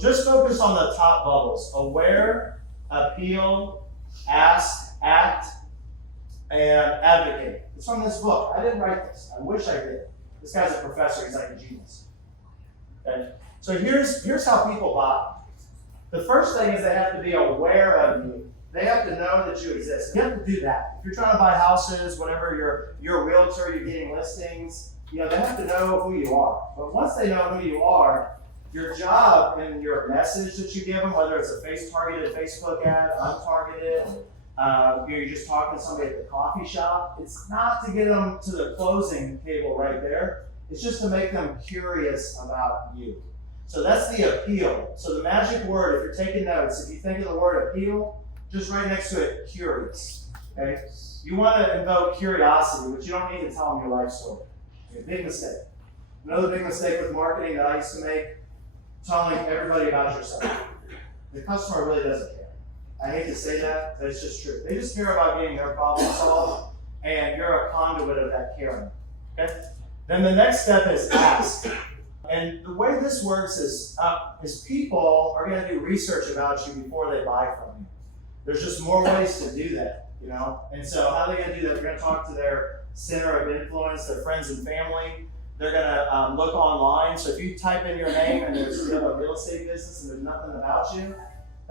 Just focus on the top bubbles: aware, appeal, ask, act, and advocate. It's from this book. I didn't write this. I wish I did. This guy's a professor. He's like a genius. Okay? So here's how people buy. The first thing is they have to be aware of you. They have to know that you exist. You have to do that. If you're trying to buy houses, whatever, you're a realtor, you're getting listings, they have to know who you are. But once they know who you are, your job and your message that you give them, whether it's a targeted Facebook ad, untargeted, you're just talking to somebody at the coffee shop, it's not to get them to the closing table right there. It's just to make them curious about you. So that's the appeal. So the magic word, if you're taking notes, if you think of the word appeal, just right next to it, curious. Okay? You want to invoke curiosity, but you don't need to tell them your life story. Okay, big mistake. Another big mistake with marketing that I used to make, telling everybody about yourself. The customer really doesn't care. I hate to say that, but it's just true. They just care about getting their problem solved, and you're a conduit of that caring. Okay? Then the next step is ask. And the way this works is people are going to do research about you before they buy from you. There's just more ways to do that, And so how are they going to do that? They're going to talk to their center of influence, their friends and family. They're going to look online. So if you type in your name and you have a real estate business and there's nothing about you,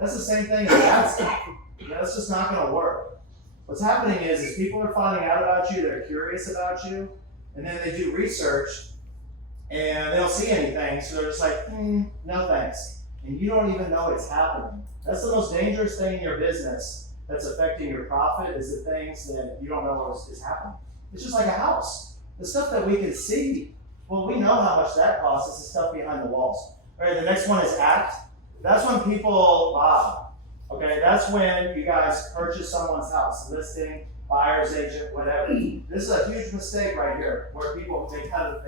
that's the same thing as asking. That's just not going to work. What's happening is people are finding out about you, they're curious about you, and then they do research and they don't see anything, so they're just like, no thanks. And you don't even know it's happening. That's the most dangerous thing in your business that's affecting your profit, is the things that you don't know what is happening. It's just like a house. The stuff that we can see, well, we know how much that costs. It's the stuff behind the walls. All right, the next one is act. That's when people buy. Okay, that's when you guys purchase someone's house, listing, buyer's agent, whatever. This is a huge mistake right here, where people,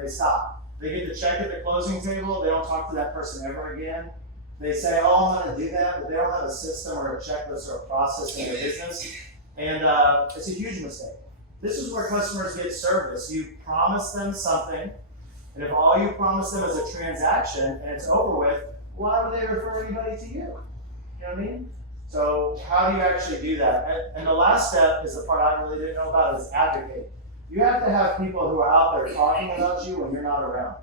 they stop. They get the check at the closing table, they don't talk to that person ever again. They say, I'm going to do that, but they don't have a system or a checklist or a process in their business. And it's a huge mistake. This is where customers get service. You promise them something, and if all you promise them is a transaction and it's over with, why would they refer anybody to you? You know what I mean? So how do you actually do that? And the last step is the part I really didn't know about, is advocate. You have to have people who are out there talking about you when you're not around,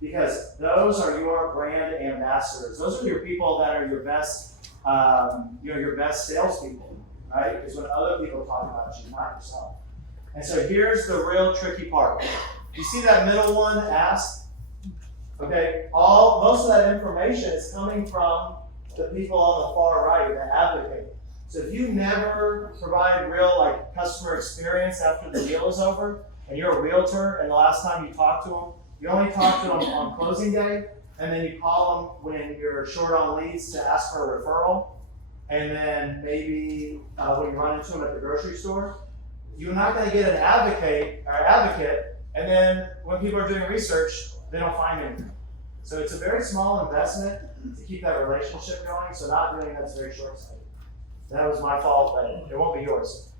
because those are your brand ambassadors. Those are your people that are your best, your best salespeople, right? Because when other people talk about you, not yourself. And so here's the real tricky part. You see that middle one, ask? Okay, most of that information is coming from the people on the far right that advocate. So if you never provide real customer experience after the deal is over, and you're a realtor, and the last time you talk to them, you only talk to them on closing day, and then you call them when you're short on leads to ask for a referral, and then maybe when you run into them at the grocery store, you're not going to get an advocate, and then when people are doing research, they don't find anything. So it's a very small investment to keep that relationship going, so not doing that's very short-sighted. That was my fault, but it won't be yours.